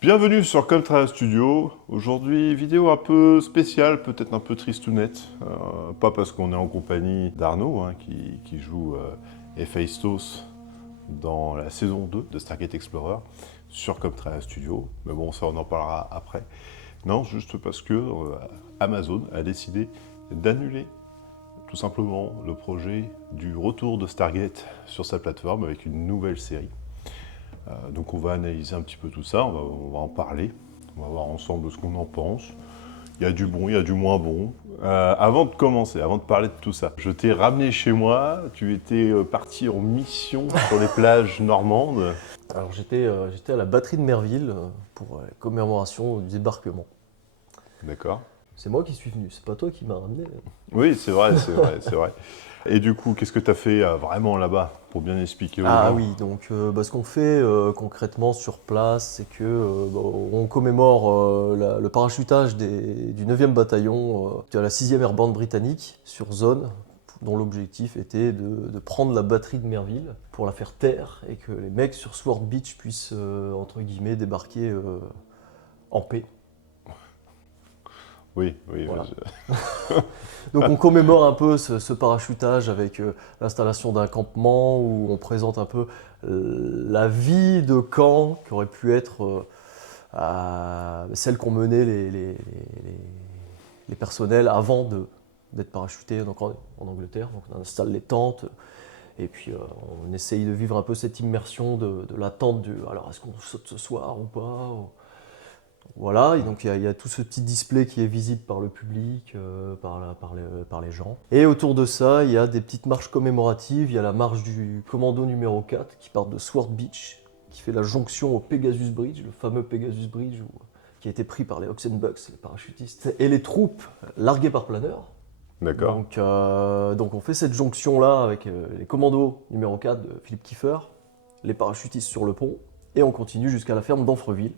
Bienvenue sur Coltra Studio. Aujourd'hui, vidéo un peu spéciale, peut-être un peu tristounette. Pas parce qu'on est en compagnie d'Arnaud, qui joue Héphaïstos dans la saison 2 de Stargate Explorer sur Coltra Studio. Mais bon, ça on en parlera après. Non, juste parce que Amazon a décidé d'annuler tout simplement le projet du retour de Stargate sur sa plateforme avec une nouvelle série. Donc on va analyser un petit peu tout ça, on va en parler, on va voir ensemble ce qu'on en pense. Il y a du bon, il y a du moins bon. Avant de commencer, avant de parler de tout ça, je t'ai ramené chez moi, tu étais parti en mission sur les plages normandes. Alors j'étais à la batterie de Merville pour la commémoration du débarquement. D'accord. C'est moi qui suis venu, c'est pas toi qui m'as ramené. Oui, c'est vrai, c'est vrai, c'est vrai. Et du coup, qu'est-ce que tu as fait vraiment là-bas, pour bien expliquer aux gens? Ah oui, donc ce qu'on fait concrètement sur place, c'est que on commémore le parachutage du 9e bataillon de la 6e Airborne britannique sur zone, dont l'objectif était de prendre la batterie de Merville pour la faire taire et que les mecs sur Sword Beach puissent, entre guillemets, débarquer en paix. Oui, oui. Voilà. Donc on commémore un peu ce parachutage avec l'installation d'un campement où on présente un peu la vie de camp qui aurait pu être celle qu'ont menée les personnels avant d'être parachutés donc en Angleterre. Donc on installe les tentes et puis on essaye de vivre un peu cette immersion de l'attente du alors est-ce qu'on saute ce soir ou pas. Voilà, et donc il y a tout ce petit display qui est visible par le public, par les gens. Et autour de ça, il y a des petites marches commémoratives. Il y a la marche du commando numéro 4 qui part de Sword Beach, qui fait la jonction au Pegasus Bridge, le fameux Pegasus Bridge qui a été pris par les Oxenbucks, les parachutistes, et les troupes larguées par planeur. D'accord. Donc on fait cette jonction-là avec les commandos numéro 4 de Philippe Kiefer, les parachutistes sur le pont, et on continue jusqu'à la ferme d'Anfreville.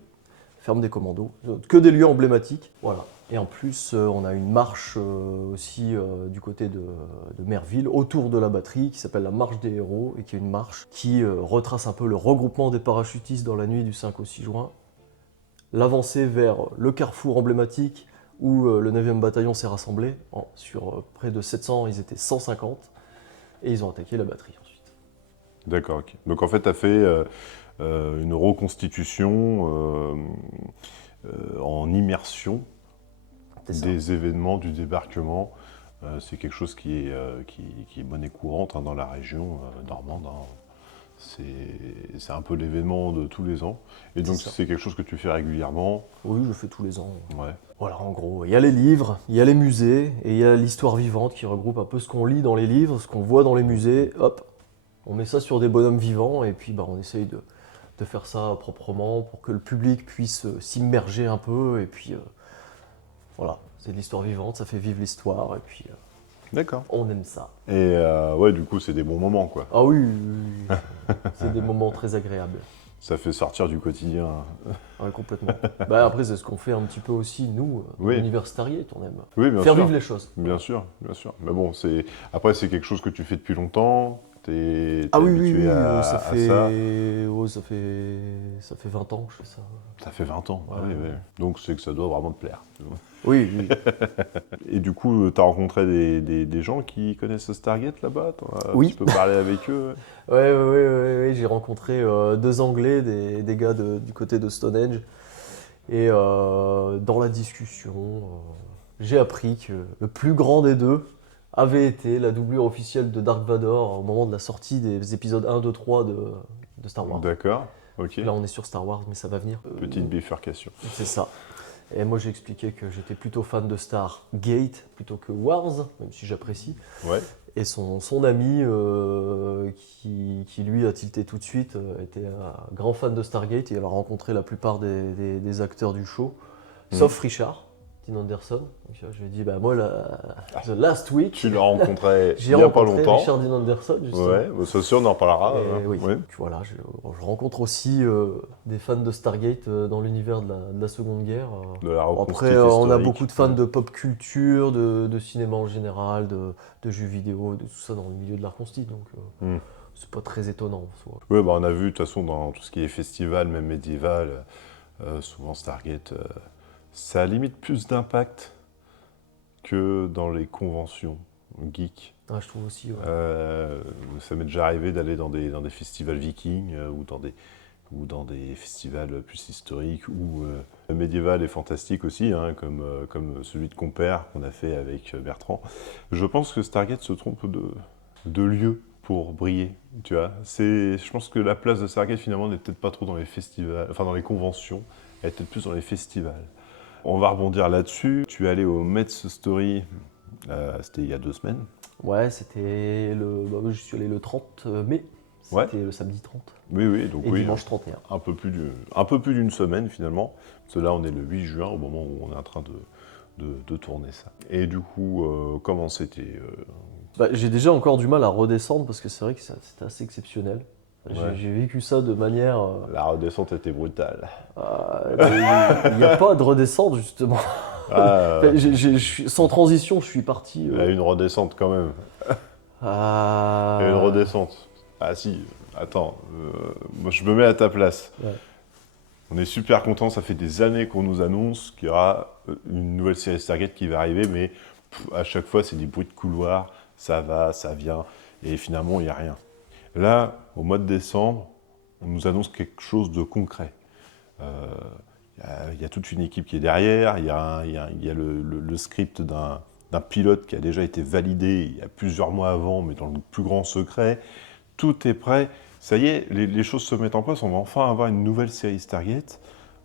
Ferme des commandos, que des lieux emblématiques. Voilà. Et en plus, on a une marche aussi du côté de Merville, autour de la batterie, qui s'appelle la marche des héros, et qui est une marche qui retrace un peu le regroupement des parachutistes dans la nuit du 5 au 6 juin, l'avancée vers le carrefour emblématique où le 9e bataillon s'est rassemblé. Sur près de 700, ils étaient 150, et ils ont attaqué la batterie ensuite. D'accord, ok. Donc en fait, tu as fait une reconstitution en immersion des événements du débarquement. C'est quelque chose qui est monnaie courante dans la région normande. C'est un peu l'événement de tous les ans. Et donc c'est quelque chose que tu fais régulièrement? Oui, je fais tous les ans. Ouais. Voilà, en gros, il y a les livres, il y a les musées, et il y a l'histoire vivante qui regroupe un peu ce qu'on lit dans les livres, ce qu'on voit dans les musées, hop, on met ça sur des bonhommes vivants, et puis on essaye de faire ça proprement pour que le public puisse s'immerger un peu, et puis voilà, c'est de l'histoire vivante, ça fait vivre l'histoire, et puis D'accord. on aime ça. Et ouais, du coup, c'est des bons moments, quoi. Ah oui, c'est des moments très agréables. Ça fait sortir du quotidien. Ouais, complètement. Après, c'est ce qu'on fait un petit peu aussi, nous, dans Oui. l'univers Stargate, on aime Oui, bien faire sûr. vivre les choses. Bien sûr, bien sûr. Mais bon, après, c'est quelque chose que tu fais depuis longtemps. T'es Ah oui, habitué à ça ça. fait 20 ans que je fais ça. Ça fait 20 ans. Ouais. Ah oui, oui. Donc c'est que ça doit vraiment te plaire. Oui, oui. Et du coup, tu as rencontré des gens qui connaissent Stargate là-bas? Oui. Tu peux parler avec eux? Ouais, j'ai rencontré 2 Anglais, des gars du côté de Stonehenge. Et dans la discussion, j'ai appris que le plus grand des deux avait été la doublure officielle de Dark Vador au moment de la sortie des épisodes 1, 2, 3 de Star Wars. D'accord, ok. Là, on est sur Star Wars, mais ça va venir. Petite bifurcation. C'est ça. Et moi, j'ai expliqué que j'étais plutôt fan de Stargate plutôt que Wars, même si j'apprécie. Ouais. Et son ami, qui lui a tilté tout de suite, était un grand fan de Stargate et il a rencontré la plupart des acteurs du show, sauf Richard Dean Anderson. Donc, je lui ai dit, moi, the last week, Tu l'as rencontré il j'ai n'y a pas rencontré longtemps. Richard Dean Anderson, justement. Ouais, ça sûr, on en parlera. Oui. Ouais. Donc, voilà, je rencontre aussi des fans de Stargate dans l'univers de la Seconde Guerre. De la reconstitution Après, on a historique. beaucoup de fans de pop culture, de cinéma en général, de jeux vidéo, de tout ça dans le milieu de l'art consti, donc c'est pas très étonnant en soi. Oui, on a vu de toute façon dans tout ce qui est festival, même médiéval, Souvent Stargate, ça a limite plus d'impact que dans les conventions geeks. Ah, je trouve aussi, ouais. Ça m'est déjà arrivé d'aller dans des festivals vikings ou dans des festivals plus historiques ou médiéval et fantastique aussi, hein, comme celui de Compère qu'on a fait avec Bertrand. Je pense que Stargate se trompe de lieu pour briller, tu vois. Je pense que la place de Stargate finalement n'est peut-être pas trop dans les festivals, enfin dans les conventions, elle est peut-être plus dans les festivals. On va rebondir là-dessus. Tu es allé au Metz Story, c'était il y a 2 semaines. Ouais, c'était je suis allé le 30 mai. Ouais. C'était le samedi 30. Oui, donc Et oui, dimanche 31. un peu plus d'une semaine finalement. Parce que là, on est le 8 juin, au moment où on est en train de tourner ça. Et du coup, comment c'était J'ai déjà encore du mal à redescendre parce que c'est vrai que c'était assez exceptionnel. Ouais. J'ai vécu ça de manière. La redescente était brutale. Il n'y a pas de redescente justement. Ah, Sans transition, je suis parti. il y a une redescente quand même. Il y a une redescente. Ah si, attends, moi je me mets à ta place. Ouais. On est super contents, ça fait des années qu'on nous annonce qu'il y aura une nouvelle série Stargate qui va arriver, mais à chaque fois c'est des bruits de couloir, ça va, ça vient, et finalement il n'y a rien. Là, au mois de décembre, on nous annonce quelque chose de concret. Il y a toute une équipe qui est derrière, il y a le script d'un pilote qui a déjà été validé il y a plusieurs mois avant, mais dans le plus grand secret. Tout est prêt. Ça y est, les choses se mettent en place. On va enfin avoir une nouvelle série Stargate.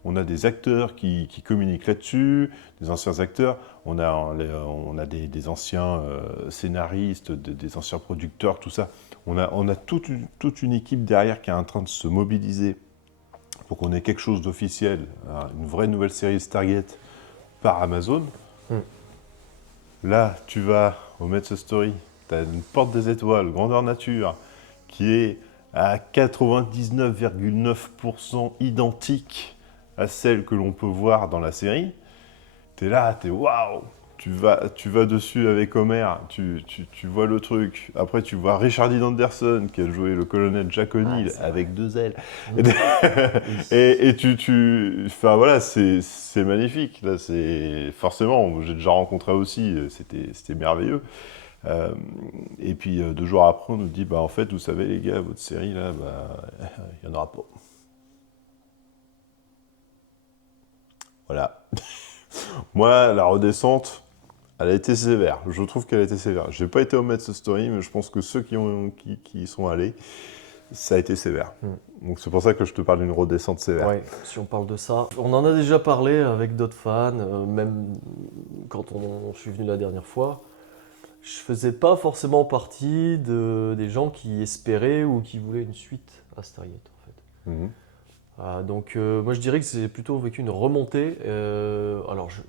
On a des acteurs qui communiquent là-dessus, des anciens acteurs. On a des anciens scénaristes, des anciens producteurs, tout ça. On a toute une équipe derrière qui est en train de se mobiliser pour qu'on ait quelque chose d'officiel, hein, une vraie nouvelle série Stargate par Amazon. Là, tu vas au Metz Story, tu as une porte des étoiles, grandeur nature, qui est à 99,9% identique à celle que l'on peut voir dans la série. T'es là, t'es waouh! Tu vas dessus avec Homer, tu vois le truc. Après, tu vois Richard Dean Anderson qui a joué le colonel Jack O'Neill avec 2 ailes. Enfin voilà, c'est magnifique. Là, forcément, j'ai déjà rencontré aussi, c'était merveilleux. Et puis 2 jours après, on nous dit, en fait, vous savez les gars, votre série là, il n'y en aura pas. Voilà. Moi, la redescente, elle a été sévère. Je trouve qu'elle a été sévère. J'ai pas été au Metz Story, mais je pense que ceux qui y sont allés, ça a été sévère. Donc c'est pour ça que je te parle d'une redescente sévère. Ouais, si on parle de ça. On en a déjà parlé avec d'autres fans, même quand je suis venu la dernière fois. Je faisais pas forcément partie des gens qui espéraient ou qui voulaient une suite à Stargate en fait. Donc moi je dirais que c'est plutôt vécu une remontée. Alors je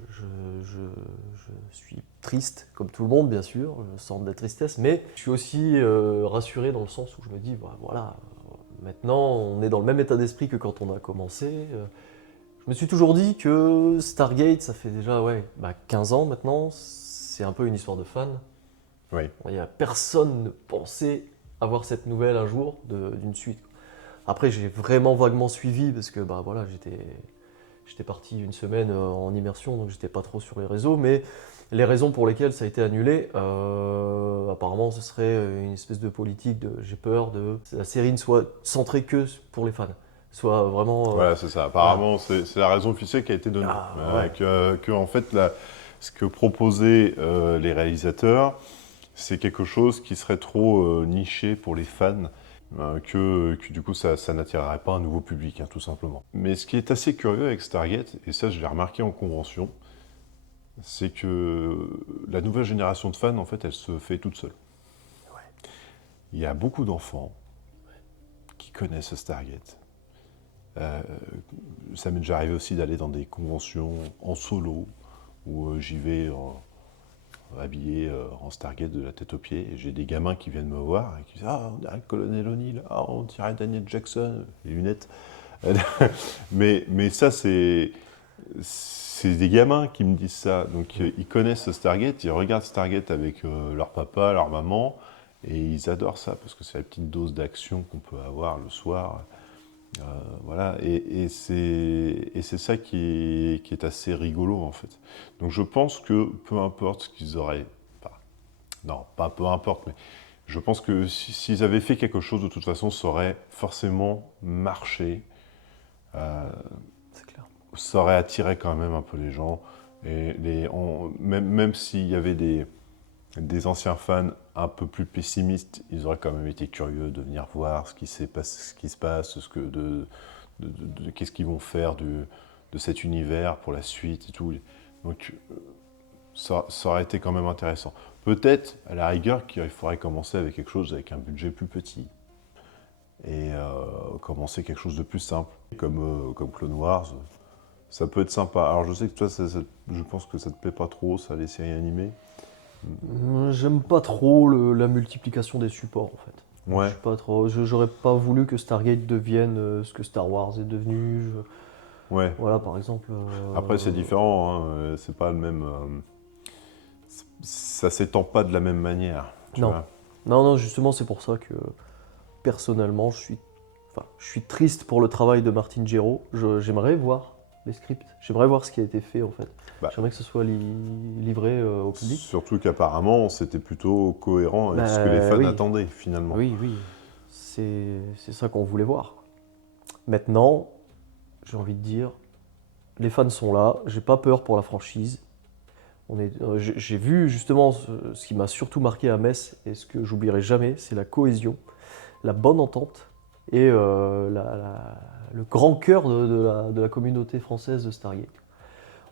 suis triste comme tout le monde bien sûr, je sens de la tristesse, mais je suis aussi rassuré dans le sens où je me dis voilà, maintenant on est dans le même état d'esprit que quand on a commencé. Je me suis toujours dit que Stargate, ça fait déjà 15 ans maintenant, c'est un peu une histoire de fan. Oui. Personne ne pensait avoir cette nouvelle un jour d'une suite. Après, j'ai vraiment vaguement suivi parce que j'étais parti une semaine en immersion, donc j'étais pas trop sur les réseaux. Mais les raisons pour lesquelles ça a été annulé, apparemment, ce serait une espèce de politique de j'ai peur que la série ne soit centrée que pour les fans. Soit vraiment. Voilà, c'est ça. Apparemment, c'est la raison officielle qui a été donnée. Que en fait, ce que proposaient les réalisateurs, c'est quelque chose qui serait trop niché pour les fans. Que du coup ça n'attirerait pas un nouveau public, hein, tout simplement. Mais ce qui est assez curieux avec Stargate, et ça je l'ai remarqué en convention, c'est que la nouvelle génération de fans, en fait, elle se fait toute seule. Il y a beaucoup d'enfants qui connaissent Stargate. Ça m'est déjà arrivé aussi d'aller dans des conventions en solo, où j'y vais habillé en Stargate de la tête aux pieds, et j'ai des gamins qui viennent me voir et qui disent « Ah, on dirait le colonel O'Neill, ah, on dirait Daniel Jackson, les lunettes. » mais ça, c'est des gamins qui me disent ça. Donc ils connaissent Stargate, ils regardent Stargate avec leur papa, leur maman, et ils adorent ça, parce que c'est la petite dose d'action qu'on peut avoir le soir. Voilà, et c'est ça qui est assez rigolo en fait. Donc je pense que peu importe ce qu'ils auraient, enfin, non, pas peu importe, mais je pense que s'ils avaient fait quelque chose, de toute façon, ça aurait forcément marché, C'est clair. ça aurait attiré quand même un peu les gens, et même s'il y avait des anciens fans un peu plus pessimistes, ils auraient quand même été curieux de venir voir ce qui se passe, qu'est-ce qu'ils vont faire de cet univers pour la suite et tout. Donc ça aurait été quand même intéressant. Peut-être, à la rigueur, qu'il faudrait commencer avec quelque chose avec un budget plus petit et commencer quelque chose de plus simple, comme Clone Wars. Ça peut être sympa. Alors je sais que toi, je pense que ça te plaît pas trop, ça, les séries animées. J'aime pas trop la multiplication des supports en fait. Je Ouais, suis pas trop, j'aurais pas voulu que Stargate devienne ce que Star Wars est devenu. ouais. Voilà, par exemple. Après, c'est différent, hein, c'est pas le même. Ça s'étend pas de la même manière, tu Non, vois. non, non, justement, c'est pour ça que personnellement, je suis triste pour le travail de Martin Gero. J'aimerais voir les scripts, j'aimerais voir ce qui a été fait en fait. Bah, J'aimerais que ce soit livré au public. surtout qu'apparemment, c'était plutôt cohérent avec ce que les Bah fans oui, attendaient, finalement. oui, oui, c'est ça qu'on voulait voir. Maintenant, j'ai envie de dire, les fans sont là, j'ai pas peur pour la franchise. J'ai vu justement ce qui m'a surtout marqué à Metz et ce que j'oublierai jamais, c'est la cohésion, la bonne entente et le grand cœur de la communauté française de Stargate.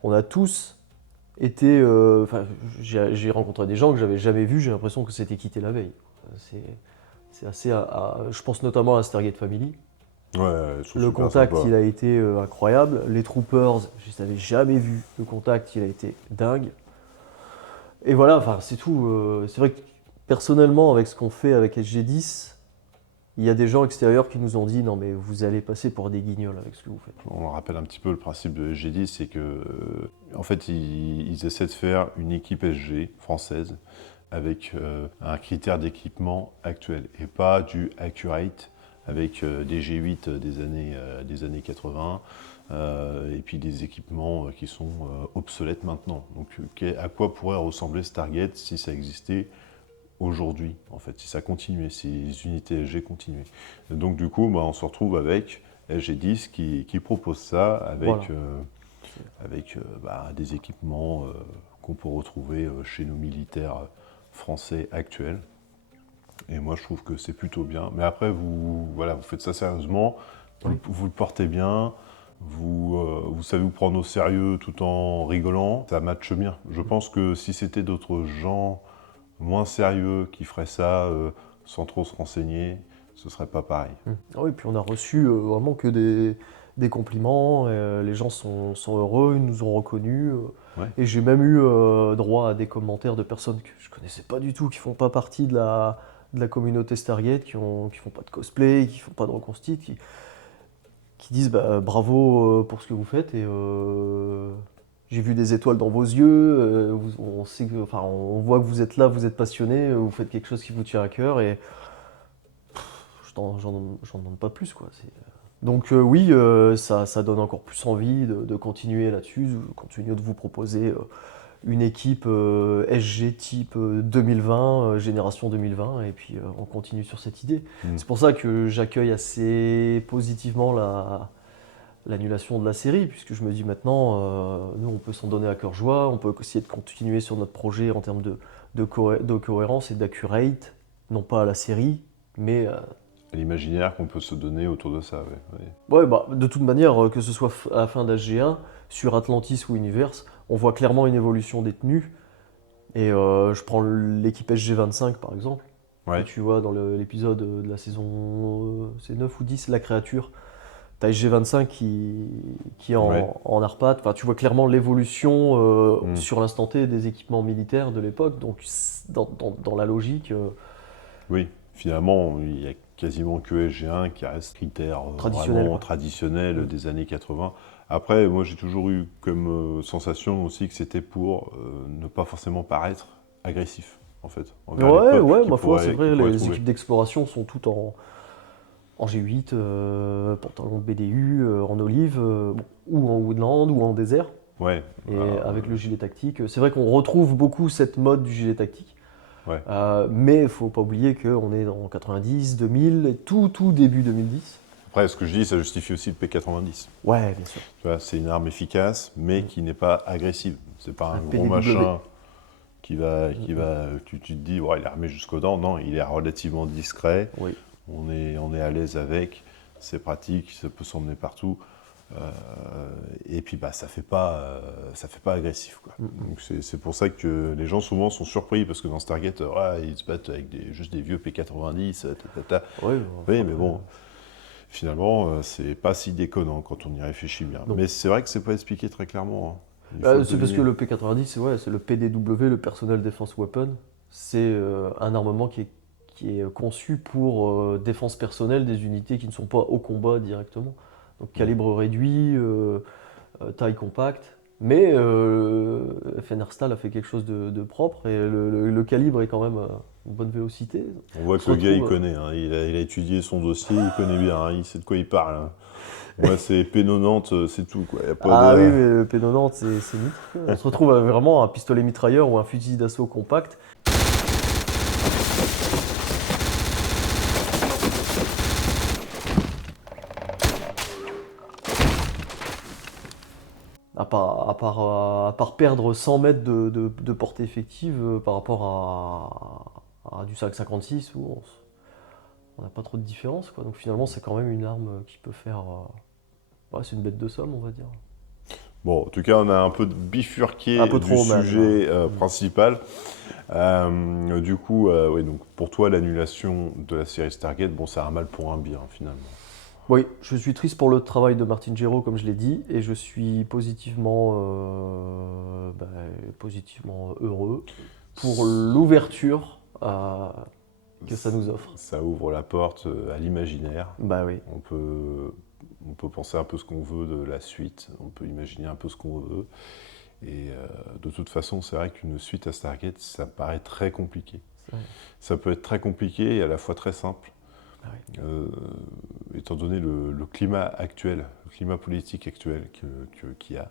On a tous été, enfin, j'ai rencontré des gens que j'avais jamais vus, j'ai l'impression que c'était quitté la veille. C'est c'est assez, je pense notamment à Stargate Family. Ouais, ils sont Le super contact, sympas. il a été incroyable. Les Troopers, je les avais jamais vus. Le contact, il a été dingue. Et voilà, enfin, c'est tout. C'est vrai que personnellement, avec ce qu'on fait avec SG10, il y a des gens extérieurs qui nous ont dit non, mais vous allez passer pour des guignols avec ce que vous faites. On rappelle un petit peu le principe de SG10, c'est que, en fait, ils essaient de faire une équipe SG française avec un critère d'équipement actuel et pas du accurate avec des G8 des années 80 et puis des équipements qui sont obsolètes maintenant. Donc, à quoi pourrait ressembler Stargate si ça existait aujourd'hui, en fait, si ça continuait, si les unités SG continuaient. Et donc, du coup, bah, on se retrouve avec SG10 qui propose ça Voilà. avec bah, des équipements qu'on peut retrouver chez nos militaires français actuels. Et moi, je trouve que c'est plutôt bien. Mais après, voilà, vous faites ça sérieusement, Oui. vous le portez bien, vous savez vous prendre au sérieux tout en rigolant, ça matche bien. Je pense que si c'était d'autres gens moins sérieux qui feraient ça sans trop se renseigner, ce serait pas pareil. Ah oui, puis on a reçu vraiment que des compliments. Les gens sont heureux, ils nous ont reconnus. Ouais. Et j'ai même eu droit à des commentaires de personnes que je connaissais pas du tout, qui font pas partie de la communauté Stargate, qui font pas de cosplay, qui font pas de reconstitut, qui disent bah, bravo pour ce que vous faites et j'ai vu des étoiles dans vos yeux, on sait enfin, on voit que vous êtes là, vous êtes passionné, vous faites quelque chose qui vous tient à cœur et j'en demande pas plus quoi. Donc oui, ça donne encore plus envie de continuer là-dessus, de continuer de vous proposer une équipe SG type 2020, génération 2020, et puis on continue sur cette idée. Mm. C'est pour ça que j'accueille assez positivement l'annulation de la série, puisque je me dis maintenant, nous on peut s'en donner à cœur joie, on peut essayer de continuer sur notre projet en termes de cohérence et d'accurate, non pas à la série, mais L'imaginaire qu'on peut se donner autour de ça, ouais. Ouais. ouais, bah, de toute manière, que ce soit à la fin d'HG1, sur Atlantis ou Universe, on voit clairement une évolution des tenues. Et je prends l'équipe SG25 par exemple, que Ouais. tu vois dans l'épisode de la saison c'est 9 ou 10, La Créature. T'as SG25 qui est Ouais. en arpate. Enfin, tu vois clairement l'évolution Mm. sur l'instant T des équipements militaires de l'époque. Donc, dans la logique Oui, finalement, il y a quasiment que SG1 qui reste critère traditionnelle, vraiment quoi. traditionnel Mm. des années 80. Après, moi, j'ai toujours eu comme sensation aussi que c'était pour ne pas forcément paraître agressif, en fait, envers les Ouais, peuples ouais, ma foi, c'est vrai, qui pourraient les trouver. équipes d'exploration sont toutes En G8, pantalon de BDU, en olive, bon, ou en woodland, ou en désert. Ouais. Et avec le gilet tactique, c'est vrai qu'on retrouve beaucoup cette mode du gilet tactique. Ouais. Mais il ne faut pas oublier qu'on est dans 90, 2000, et tout début 2010. Après, ce que je dis, ça justifie aussi le P90. Ouais, bien sûr. Tu vois, c'est une arme efficace, mais qui n'est pas agressive. C'est pas un gros PDW. machin qui va, tu te dis, ouais, il est armé jusqu'aux dents. Non, il est relativement discret. Oui. On est à l'aise avec. C'est pratique, ça peut s'emmener partout. Et puis, bah, ça fait pas agressif, quoi. Donc, c'est pour ça que les gens souvent sont surpris parce que dans Stargate, ouais, ils se battent avec juste des vieux P90. Oui, Oui, mais bon. Finalement, c'est pas si déconnant quand on y réfléchit bien. Non. Mais c'est vrai que c'est pas expliqué très clairement. Il faut c'est parce que le P90, c'est le PDW, le Personnel Defense Weapon. C'est un armement qui est conçu pour défense personnelle des unités qui ne sont pas au combat directement. Donc calibre réduit, taille compacte. Mais Fenerstal a fait quelque chose de propre et le calibre est quand même une bonne vélocité. On voit que le gars, il connaît. Hein. Il a étudié son dossier, il connaît bien. Hein. Il sait de quoi il parle. Hein. Moi, c'est P90, c'est tout. Quoi. Y a pas Oui, de... mais le P90, c'est mythique. On se retrouve avec vraiment un pistolet mitrailleur ou un fusil d'assaut compact. À part perdre 100 mètres de portée effective par rapport à du 5,56 où on n'a pas trop de différence, quoi. Donc finalement, c'est quand même une arme qui peut faire... c'est une bête de somme, on va dire. Bon, en tout cas, on a un peu bifurqué Un peu du trop mal, sujet principal. Du coup, ouais, donc pour toi, l'annulation de la série Stargate, bon, c'est un mal pour un bien, finalement. Oui, je suis triste pour le travail de Martin Gero, comme je l'ai dit, et je suis positivement heureux pour l'ouverture que ça nous offre. Ça ouvre la porte à l'imaginaire. Bah oui. On peut penser un peu ce qu'on veut de la suite, on peut imaginer un peu ce qu'on veut. Et de toute façon, c'est vrai qu'une suite à Stargate, ça paraît très compliqué. Ouais. Ça peut être très compliqué et à la fois très simple. Ah oui. Étant donné le climat actuel, le climat politique actuel qu'il y a,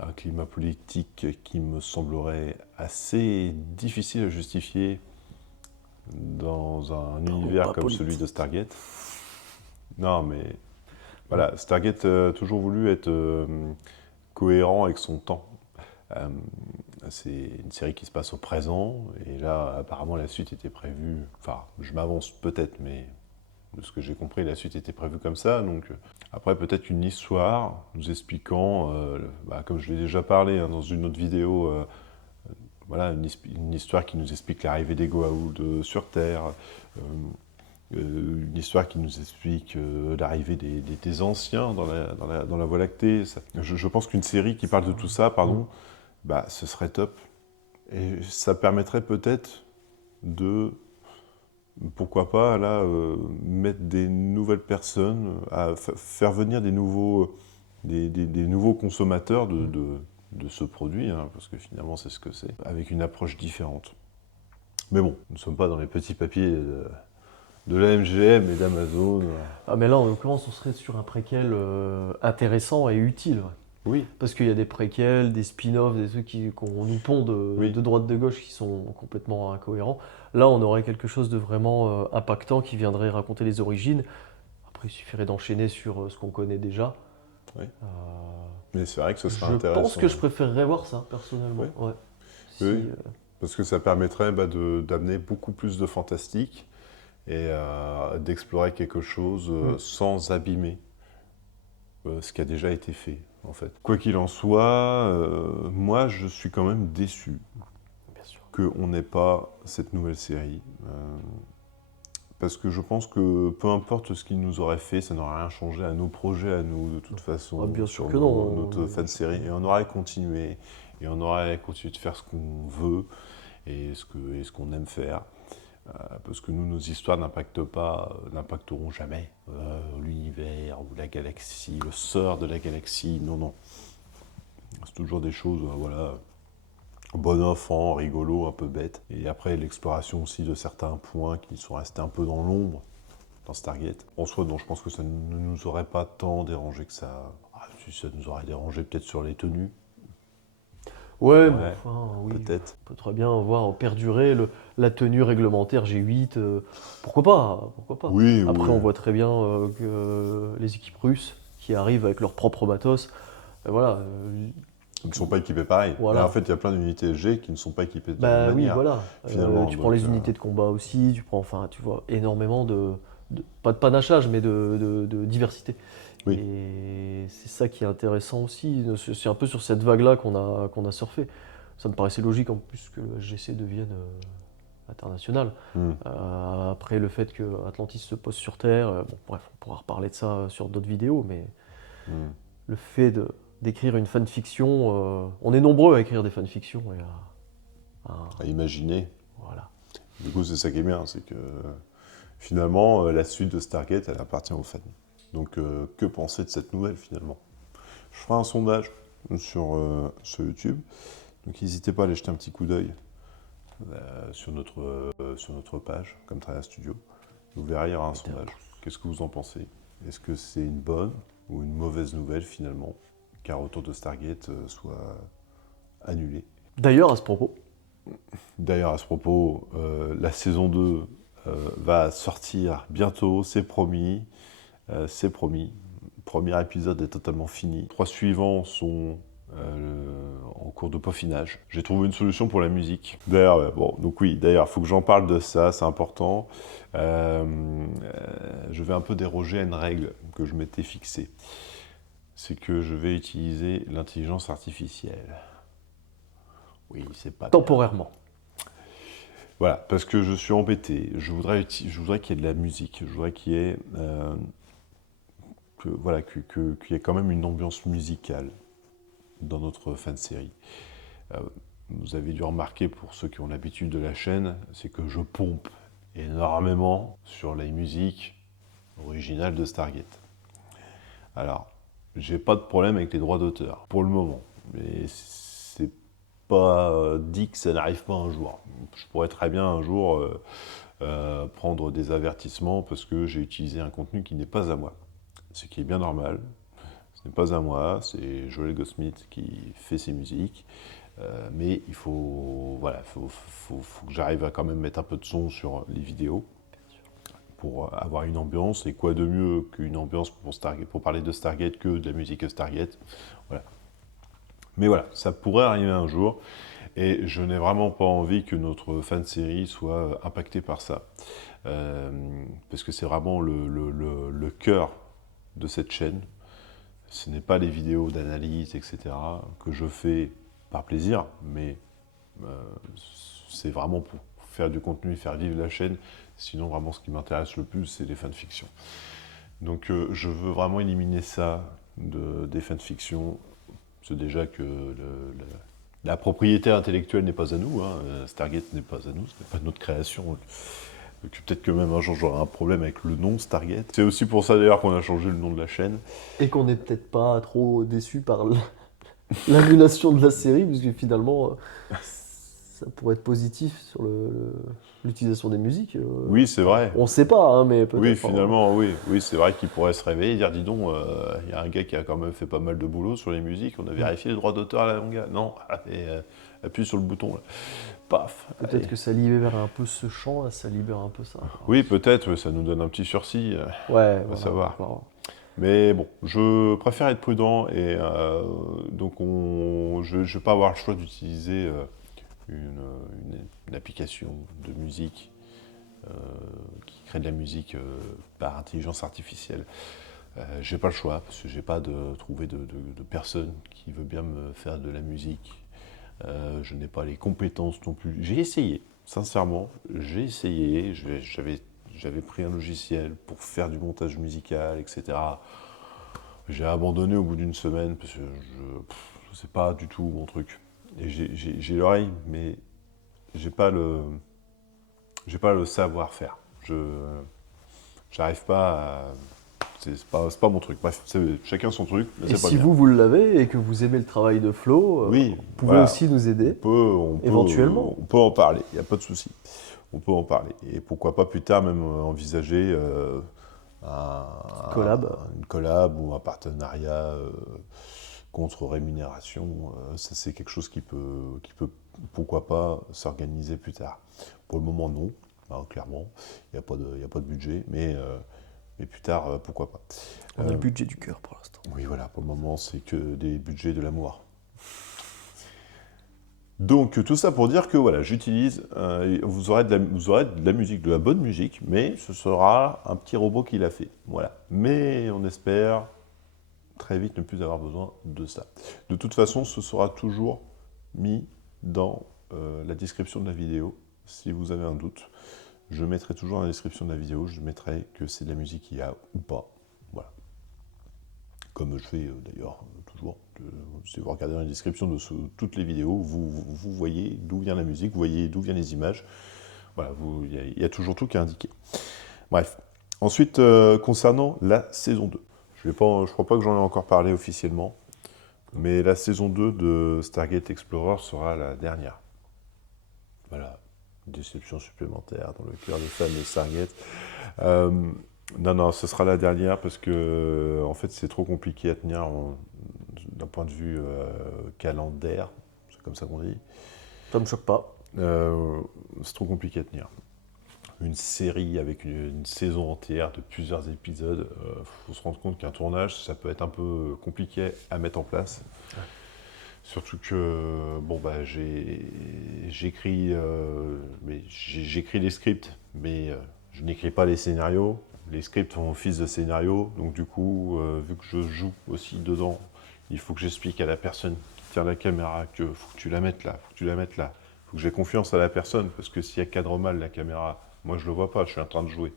un climat politique qui me semblerait assez difficile à justifier dans un univers comme celui de Stargate. Non, mais voilà, Stargate a toujours voulu être cohérent avec son temps. C'est une série qui se passe au présent, et là, apparemment, la suite était prévue. Enfin, je m'avance peut-être, mais de ce que j'ai compris, la suite était prévue comme ça. Donc, après, peut-être une histoire nous expliquant, comme je l'ai déjà parlé dans une autre vidéo, voilà, une histoire qui nous explique l'arrivée des Goa'uld sur Terre, une histoire qui nous explique l'arrivée des anciens dans la Voie lactée. Je pense qu'une série qui parle de tout ça, ce serait top. Et ça permettrait peut-être de, pourquoi pas, là, mettre des nouvelles personnes, à faire venir des nouveaux consommateurs de ce produit, hein, parce que finalement c'est ce que c'est, avec une approche différente. Mais bon, nous ne sommes pas dans les petits papiers de la MGM et d'Amazon. Ah mais là, en l'occurrence, on serait sur un préquel intéressant et utile. Oui. Parce qu'il y a des préquels, des spin-offs, des trucs qu'on nous pond de droite de gauche qui sont complètement incohérents. Là, on aurait quelque chose de vraiment impactant qui viendrait raconter les origines. Après, il suffirait d'enchaîner sur ce qu'on connaît déjà. Oui. Mais c'est vrai que ce serait intéressant. Je pense que je préférerais voir ça, personnellement. Oui. Ouais. Oui. Parce que ça permettrait d'amener beaucoup plus de fantastique et d'explorer quelque chose sans abîmer ce qui a déjà été fait, en fait. Quoi qu'il en soit, moi, je suis quand même déçu qu'on n'ait pas cette nouvelle série. Parce que je pense que peu importe ce qu'il nous aurait fait, ça n'aurait rien changé à nos projets, à nous, de toute façon. Bien sûr que non. Notre fan-série. Et on aurait continué. Et on aurait continué de faire ce qu'on veut et ce qu'on aime faire. Parce que nous, nos histoires n'impacteront jamais l'univers ou la galaxie, le sort de la galaxie. Non, non. C'est toujours des choses, bon enfant, rigolo, un peu bête. Et après, l'exploration aussi de certains points qui sont restés un peu dans l'ombre, dans Stargate. En soi, non, je pense que ça ne nous aurait pas tant dérangé que ça. Ah, si ça nous aurait dérangé peut-être sur les tenues, Ouais, mais ouais, enfin, oui, peut-être. on peut très bien voir perdurer la tenue réglementaire G8. Pourquoi pas? Pourquoi pas? Oui, Après, oui. on voit très bien que les équipes russes qui arrivent avec leur propre matos, voilà, Ils ne sont pas équipés pareil. Et en voilà. fait, il y a plein d'unités G qui ne sont pas équipées de la même Bah oui, manière, voilà. finalement. Tu prends Donc, les unités de combat aussi, tu prends, enfin, tu vois, énormément pas de panachage, mais de diversité. oui. Et c'est ça qui est intéressant aussi. C'est un peu sur cette vague-là qu'on a surfé. Ça me paraissait logique en plus que le SGC devienne international. Hmm. Après le fait que Atlantis se pose sur Terre, bon, bref, on pourra reparler de ça sur d'autres vidéos, mais Hmm. le fait d'écrire une fanfiction, on est nombreux à écrire des fanfictions et À imaginer. voilà. Du coup, c'est ça qui est bien, c'est que finalement, la suite de Stargate, elle appartient aux fans. Donc, que penser de cette nouvelle finalement? Je ferai un sondage sur YouTube. Donc, n'hésitez pas à aller jeter un petit coup d'œil sur notre page, comme Traya Studio. Vous verrez, il y aura un sondage. Qu'est-ce que vous en pensez? Est-ce que c'est une bonne ou une mauvaise nouvelle finalement qu'un retour de Stargate soit annulé? D'ailleurs, à ce propos, D'ailleurs, à ce propos, la saison 2 va sortir bientôt, c'est promis. C'est promis. Le premier épisode est totalement fini. 3 suivants sont en cours de peaufinage. J'ai trouvé une solution pour la musique. D'ailleurs, bon, donc oui, d'ailleurs, il faut que j'en parle de ça, c'est important. Je vais un peu déroger à une règle que je m'étais fixée. C'est que je vais utiliser l'intelligence artificielle. Oui, c'est pas bien. temporairement. Voilà, parce que je suis embêté. Je voudrais qu'il y ait de la musique. Je voudrais qu'il y ait, qu'il y ait quand même une ambiance musicale dans notre fan série. Vous avez dû remarquer, pour ceux qui ont l'habitude de la chaîne, c'est que je pompe énormément sur les musiques originales de Stargate. Alors, j'ai pas de problème avec les droits d'auteur, pour le moment. Mais c'est pas dit que ça n'arrive pas un jour. Je pourrais très bien un jour prendre des avertissements parce que j'ai utilisé un contenu qui n'est pas à moi. Ce qui est bien normal. Ce n'est pas à moi, c'est Joel Goldsmith qui fait ses musiques. Mais il faut que j'arrive à quand même mettre un peu de son sur les vidéos pour avoir une ambiance. Et quoi de mieux qu'une ambiance pour parler de Stargate que de la musique Stargate. Voilà. Mais voilà, ça pourrait arriver un jour. Et je n'ai vraiment pas envie que notre fan série soit impactée par ça. Parce que c'est vraiment le cœur de cette chaîne. Ce n'est pas les vidéos d'analyse, etc., que je fais par plaisir, mais c'est vraiment pour faire du contenu et faire vivre la chaîne. Sinon, vraiment, ce qui m'intéresse le plus, c'est les fanfictions. Donc, je veux vraiment éliminer ça des fanfictions. C'est déjà que la propriété intellectuelle n'est pas à nous. Hein. Stargate n'est pas à nous, ce n'est pas notre création. Donc, peut-être que même un jour, j'aurai un problème avec le nom Stargate. C'est aussi pour ça, d'ailleurs, qu'on a changé le nom de la chaîne. Et qu'on n'est peut-être pas trop déçu par l'annulation de la série, parce que finalement, ça pourrait être positif sur l'utilisation des musiques. Oui, c'est vrai. On ne sait pas, hein, mais peut-être. Oui, finalement, oui, c'est vrai qu'il pourrait se réveiller et dire, dis donc, il y a un gars qui a quand même fait pas mal de boulot sur les musiques, on a vérifié les droits d'auteur à la longue. Non, et appuie sur le bouton, là. Paf. Peut-être que ça libère un peu ce champ, là, ça libère un peu ça. Oui, peut-être, ça nous donne un petit sursis, Ouais, on va savoir. voir. Mais bon, je préfère être prudent et donc je ne vais pas avoir le choix d'utiliser une application de musique qui crée de la musique par intelligence artificielle. J'ai pas le choix parce que j'ai pas trouvé de personne qui veut bien me faire de la musique. Je n'ai pas les compétences non plus. J'ai essayé, sincèrement, j'ai essayé. J'avais pris un logiciel pour faire du montage musical, etc. J'ai abandonné au bout d'une semaine parce que c'est pas du tout mon truc. Et j'ai l'oreille, mais j'ai pas le savoir-faire. J'arrive pas à... C'est pas mon truc. Bref, chacun son truc, mais Et c'est pas si bien. vous l'avez et que vous aimez le travail de Flo, Oui, vous pouvez voilà. aussi nous aider. Éventuellement. On peut en parler, il n'y a pas de souci. On peut en parler. Et pourquoi pas plus tard même envisager une collab ou un partenariat contre rémunération. Ça, c'est quelque chose qui peut, pourquoi pas, s'organiser plus tard. Pour le moment, non. Alors, clairement, il n'y a pas de budget, mais plus tard, pourquoi pas. On a le budget du cœur pour l'instant. Oui, voilà, pour le moment, c'est que des budgets de l'amour. Donc, tout ça pour dire que voilà, j'utilise, vous aurez de la musique, de la bonne musique, mais ce sera un petit robot qui l'a fait. Voilà. Mais on espère très vite ne plus avoir besoin de ça. De toute façon, ce sera toujours mis dans la description de la vidéo. Si vous avez un doute, je mettrai toujours dans la description de la vidéo, je mettrai que c'est de la musique qu'il y a ou pas. Voilà. Comme je fais d'ailleurs toujours. Si vous regardez dans la description de toutes les vidéos, vous voyez d'où vient la musique, vous voyez d'où viennent les images. Voilà, il y a toujours tout qui est indiqué. Bref. Ensuite, concernant la saison 2. Je crois pas que j'en ai encore parlé officiellement, mais la saison 2 de Stargate Explorer sera la dernière. Voilà, déception supplémentaire dans le cœur des fans de Stargate. Non, ce sera la dernière parce que en fait c'est trop compliqué à tenir d'un point de vue calendaire, c'est comme ça qu'on dit. Ça me choque pas. C'est trop compliqué à tenir. Une série avec une saison entière de plusieurs épisodes, faut se rendre compte qu'un tournage, ça peut être un peu compliqué à mettre en place. Ouais. Surtout que, bon, bah, j'écris les scripts, mais je n'écris pas les scénarios. Les scripts font office de scénario, donc du coup, vu que je joue aussi dedans, il faut que j'explique à la personne qui tient la caméra que faut que tu la mettes là, faut que tu la mettes là. Faut que j'ai confiance à la personne, parce que si elle cadre mal la caméra, moi je le vois pas, je suis en train de jouer.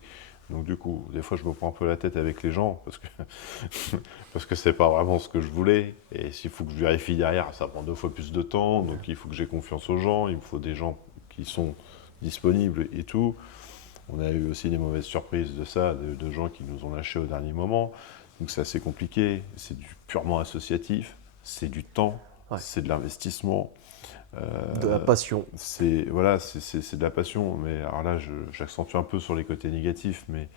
Donc du coup, des fois je me prends un peu la tête avec les gens, parce que c'est pas vraiment ce que je voulais. Et s'il faut que je vérifie derrière, ça prend 2 fois plus de temps, donc il faut que j'ai confiance aux gens, il me faut des gens qui sont disponibles et tout. On a eu aussi des mauvaises surprises de ça, de gens qui nous ont lâchés au dernier moment. Donc c'est assez compliqué, c'est du purement associatif, c'est du temps, ouais. C'est de l'investissement. De la passion. C'est de la passion, mais alors là j'accentue un peu sur les côtés négatifs, mais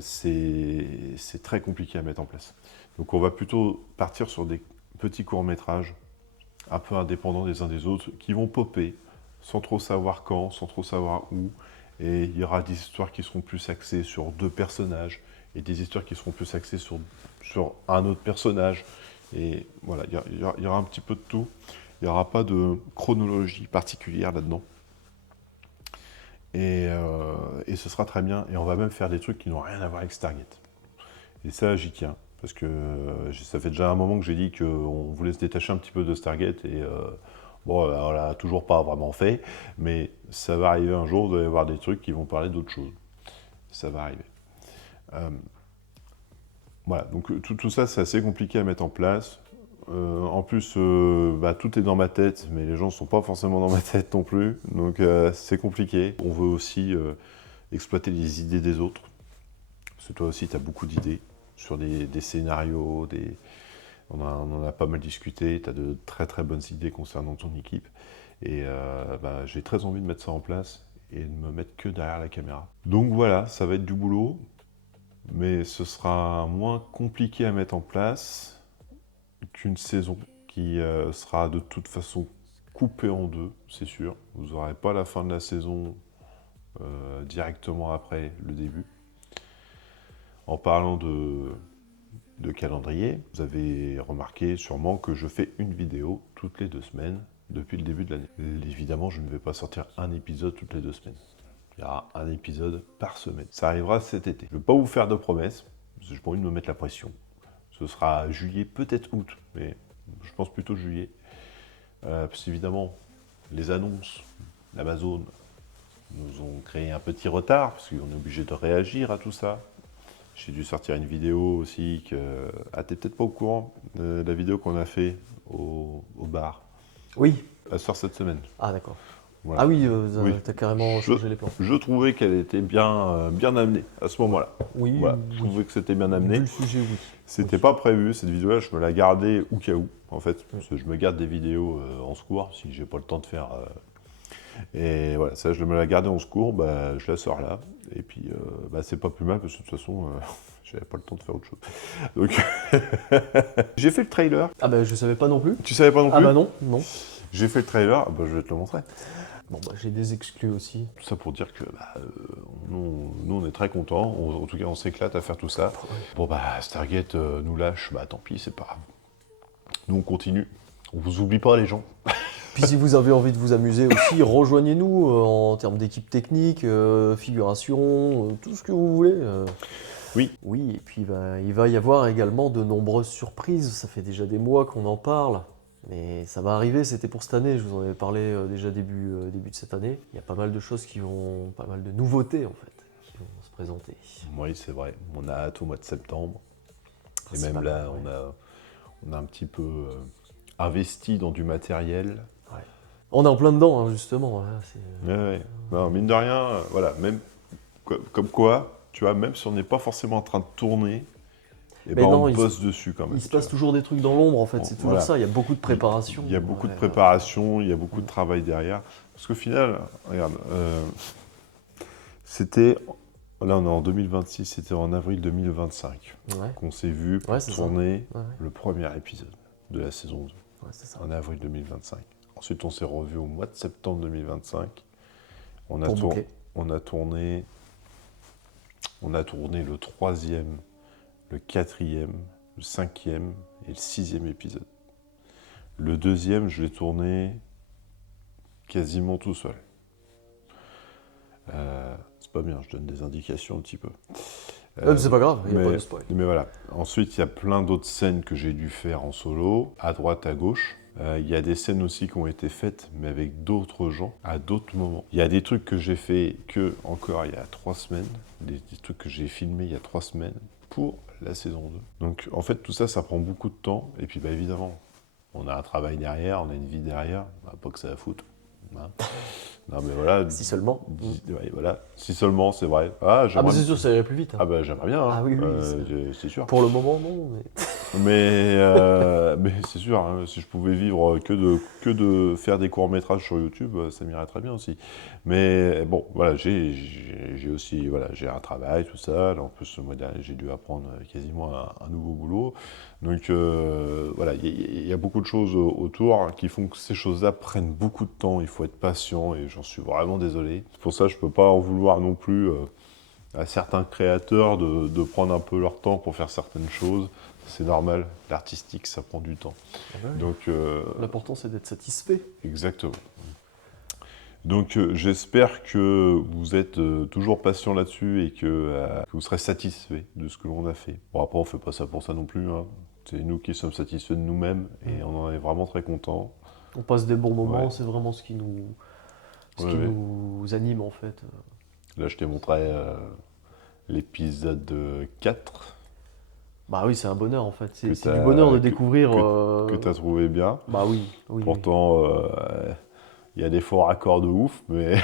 c'est très compliqué à mettre en place. Donc on va plutôt partir sur des petits courts-métrages, un peu indépendants des uns des autres, qui vont popper, sans trop savoir quand, sans trop savoir où, et il y aura des histoires qui seront plus axées sur 2 personnages, et des histoires qui seront plus axées sur un autre personnage, et voilà, il y aura un petit peu de tout. Il n'y aura pas de chronologie particulière là-dedans. Et ce sera très bien. Et on va même faire des trucs qui n'ont rien à voir avec Stargate. Et ça, j'y tiens. Parce que ça fait déjà un moment que j'ai dit qu'on voulait se détacher un petit peu de Stargate. Et bon, on l'a toujours pas vraiment fait. Mais ça va arriver un jour, il va y avoir des trucs qui vont parler d'autre chose. Ça va arriver. Voilà, donc tout ça, c'est assez compliqué à mettre en place. En plus, tout est dans ma tête, mais les gens ne sont pas forcément dans ma tête non plus, donc c'est compliqué. On veut aussi exploiter les idées des autres, parce que toi aussi tu as beaucoup d'idées sur des scénarios, on en a pas mal discuté, tu as de très très bonnes idées concernant ton équipe, et j'ai très envie de mettre ça en place et de me mettre que derrière la caméra. Donc voilà, ça va être du boulot, mais ce sera moins compliqué à mettre en place qu'une saison qui sera de toute façon coupée en 2, c'est sûr. Vous n'aurez pas la fin de la saison directement après le début. En parlant de calendrier, vous avez remarqué sûrement que je fais une vidéo toutes les 2 semaines depuis le début de l'année. Évidemment, je ne vais pas sortir un épisode toutes les 2 semaines. Il y aura un épisode par semaine. Ça arrivera cet été. Je ne vais pas vous faire de promesses, parce que j'ai pas envie de me mettre la pression. Ce sera juillet, peut-être août, mais je pense plutôt juillet. Parce qu'évidemment, les annonces d'Amazon nous ont créé un petit retard, parce qu'on est obligé de réagir à tout ça. J'ai dû sortir une vidéo aussi que... Ah, t'es peut-être pas au courant de la vidéo qu'on a fait au bar. Oui. Elle sort cette semaine. Ah, d'accord. Voilà. Ah oui, t'as carrément changé les plans. Je trouvais qu'elle était bien amenée à ce moment-là. Oui, voilà. Je trouvais que c'était bien amené. Vu le sujet, oui. C'était pas prévu, cette vidéo-là, je me la gardais au cas où, en fait. Parce que je me garde des vidéos en secours, si j'ai pas le temps de faire Et voilà, ça, je me la gardais en secours, bah, je la sors là. Et puis, bah, c'est pas plus mal parce que de toute façon, j'avais pas le temps de faire autre chose. Donc, j'ai fait le trailer. Ah bah je savais pas non plus. Tu savais pas non Ah plus? bah non, non. J'ai fait le trailer, bah, je vais te le montrer. Bon bah j'ai des exclus aussi. Tout ça pour dire que bah, nous, on est très contents. En tout cas, on s'éclate à faire tout ça. Bon, bah, Stargate nous lâche, bah tant pis, c'est pas grave. Nous, on continue. On vous oublie pas, les gens. Puis si vous avez envie de vous amuser aussi, rejoignez-nous en termes d'équipe technique, figuration, tout ce que vous voulez. Oui. Oui, et puis bah, il va y avoir également de nombreuses surprises. Ça fait déjà des mois qu'on en parle. Mais ça va arriver, c'était pour cette année, je vous en avais parlé déjà début de cette année. Il y a pas mal de choses pas mal de nouveautés en fait, qui vont se présenter. Oui, c'est vrai. On a hâte au mois de septembre. Et C'est même pas là, mal, ouais. on a un petit peu investi dans du matériel. Ouais. On est en plein dedans, hein, justement. Hein, Ouais, ouais. Non, mine de rien, voilà, même comme quoi, tu vois, même si on n'est pas forcément en train de tourner, et Mais ben non, on bosse dessus quand même. il se tu passe vois. toujours des trucs dans l'ombre en fait, c'est toujours Voilà. ça, il y a beaucoup de préparation. Il y a beaucoup de Ouais, préparation, il y a beaucoup de travail derrière. Parce qu'au final, regarde, c'était, là on est en 2026, c'était en avril 2025 ouais, qu'on s'est vu pour Ouais, c'est ça. tourner ouais, le premier épisode de la saison 2, ouais, c'est ça. en avril 2025. Ensuite, on s'est revu au mois de septembre 2025. On a, Pour tour- boucler. on a tourné le troisième, le quatrième, le cinquième et le sixième épisode. Le deuxième, je l'ai tourné quasiment tout seul. C'est pas bien, je donne des indications un petit peu. C'est pas grave, il n'y a mais, pas de spoil. mais voilà. Ensuite, il y a plein d'autres scènes que j'ai dû faire en solo, à droite, à gauche. Il y a des scènes aussi qui ont été faites, mais avec d'autres gens, à d'autres moments. Il y a des trucs que j'ai fait que encore il y a 3 semaines, des trucs que j'ai filmés il y a 3 semaines pour la saison 2. Donc en fait, tout ça, ça prend beaucoup de temps. Et puis bah, évidemment, on a un travail derrière, on a une vie derrière, bah, pas que ça à foutre. Hein. Non mais voilà. Si seulement. Ouais, voilà. Si seulement, c'est vrai. Ah, Ah bah j'aimerais- c'est sûr, ça irait plus vite. Hein. Ah bah j'aimerais bien. Hein. Ah oui, oui, c'est sûr. Pour le moment, non. Mais c'est sûr, hein, si je pouvais vivre que de faire des courts-métrages sur YouTube, ça m'irait très bien aussi. Mais bon, voilà, j'ai aussi j'ai un travail, tout ça. Là, en plus, ce mois dernier, j'ai dû apprendre quasiment un nouveau boulot. Donc voilà, il y a beaucoup de choses autour qui font que ces choses-là prennent beaucoup de temps. Il faut être patient et j'en suis vraiment désolé. C'est pour ça que je ne peux pas en vouloir non plus à certains créateurs de prendre un peu leur temps pour faire certaines choses. C'est normal, l'artistique, ça prend du temps. Ah bah oui. Donc, L'important, c'est d'être satisfait. exactement. Donc, j'espère que vous êtes toujours patient là-dessus et que vous serez satisfait de ce que l'on a fait. Bon, après, on ne fait pas ça pour ça non plus. Hein. C'est nous qui sommes satisfaits de nous-mêmes et on en est vraiment très contents. On passe des bons moments, Ouais. c'est vraiment ce qui nous, Ouais, ouais. nous anime en fait. Là, je t'ai montré l'épisode 4 Bah oui, c'est un bonheur en fait. Que C'est du t'as- bonheur de que- découvrir. que tu as trouvé bien. Bah oui, oui. Pourtant, il y a des faux raccords de ouf, mais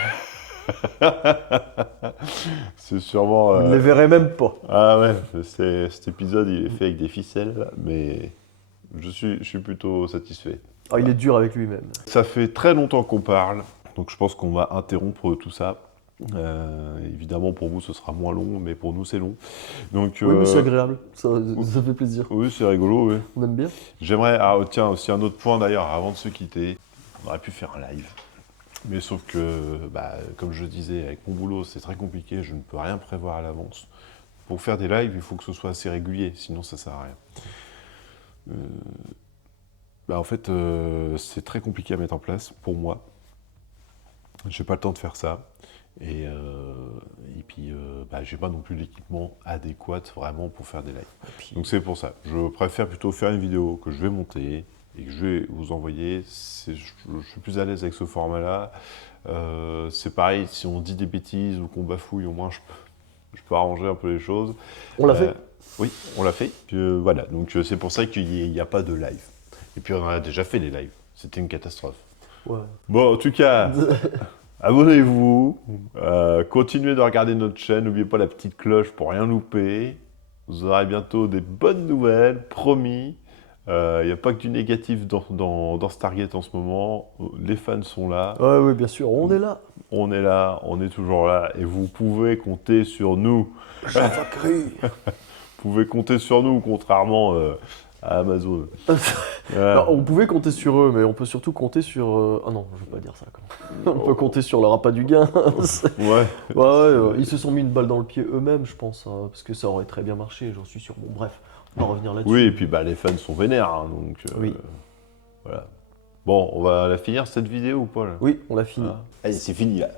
c'est sûrement... Vous ne les verrez même pas. Ah ouais, cet épisode, il est fait avec des ficelles, mais je suis plutôt satisfait. Ah, il est dur avec lui-même. Ça fait très longtemps qu'on parle, donc je pense qu'on va interrompre tout ça. Évidemment, pour vous, ce sera moins long, mais pour nous, c'est long. Donc, Oui, mais c'est agréable. Ça fait plaisir. oui, c'est rigolo, oui. On aime bien. J'aimerais... Ah, tiens, aussi un autre point d'ailleurs, avant de se quitter, on aurait pu faire un live. Mais sauf que, bah, comme je disais, avec mon boulot, c'est très compliqué, je ne peux rien prévoir à l'avance. Pour faire des lives, il faut que ce soit assez régulier, sinon ça sert à rien. Bah, en fait, c'est très compliqué à mettre en place, pour moi. J'ai pas le temps de faire ça. Et puis, bah, j'ai pas non plus l'équipement adéquat vraiment pour faire des lives. Puis, Donc c'est pour ça. Je préfère plutôt faire une vidéo que je vais monter et que je vais vous envoyer. Je suis plus à l'aise avec ce format-là. C'est pareil, si on dit des bêtises ou qu'on bafouille, au moins je peux arranger un peu les choses. on l'a fait. Oui, on l'a fait. Puis, voilà, donc c'est pour ça qu'il n'y a pas de live. Et puis on en a déjà fait des lives. C'était une catastrophe. Ouais. Bon, en tout cas, abonnez-vous. Continuez de regarder notre chaîne. N'oubliez pas la petite cloche pour rien louper. Vous aurez bientôt des bonnes nouvelles, promis. Il n'y a pas que du négatif dans Stargate en ce moment. Les fans sont là. Ouais, oui, bien sûr, on est là. On est là, on est toujours là. Et vous pouvez compter sur nous. J'avais Vous pouvez compter sur nous, contrairement à Amazon. Alors, on pouvait compter sur eux, mais on peut surtout compter sur... Ah non, je veux pas dire ça. On peut compter sur leur appât du gain. Ouais. Ils se sont mis une balle dans le pied eux-mêmes, je pense, hein, parce que ça aurait très bien marché, j'en suis sûr. Bon, bref, on va revenir là-dessus. Oui, et puis bah, les fans sont vénères, hein, donc Oui. voilà. Bon, on va la finir cette vidéo ou pas là? Oui, on l'a fini. Allez, c'est fini là.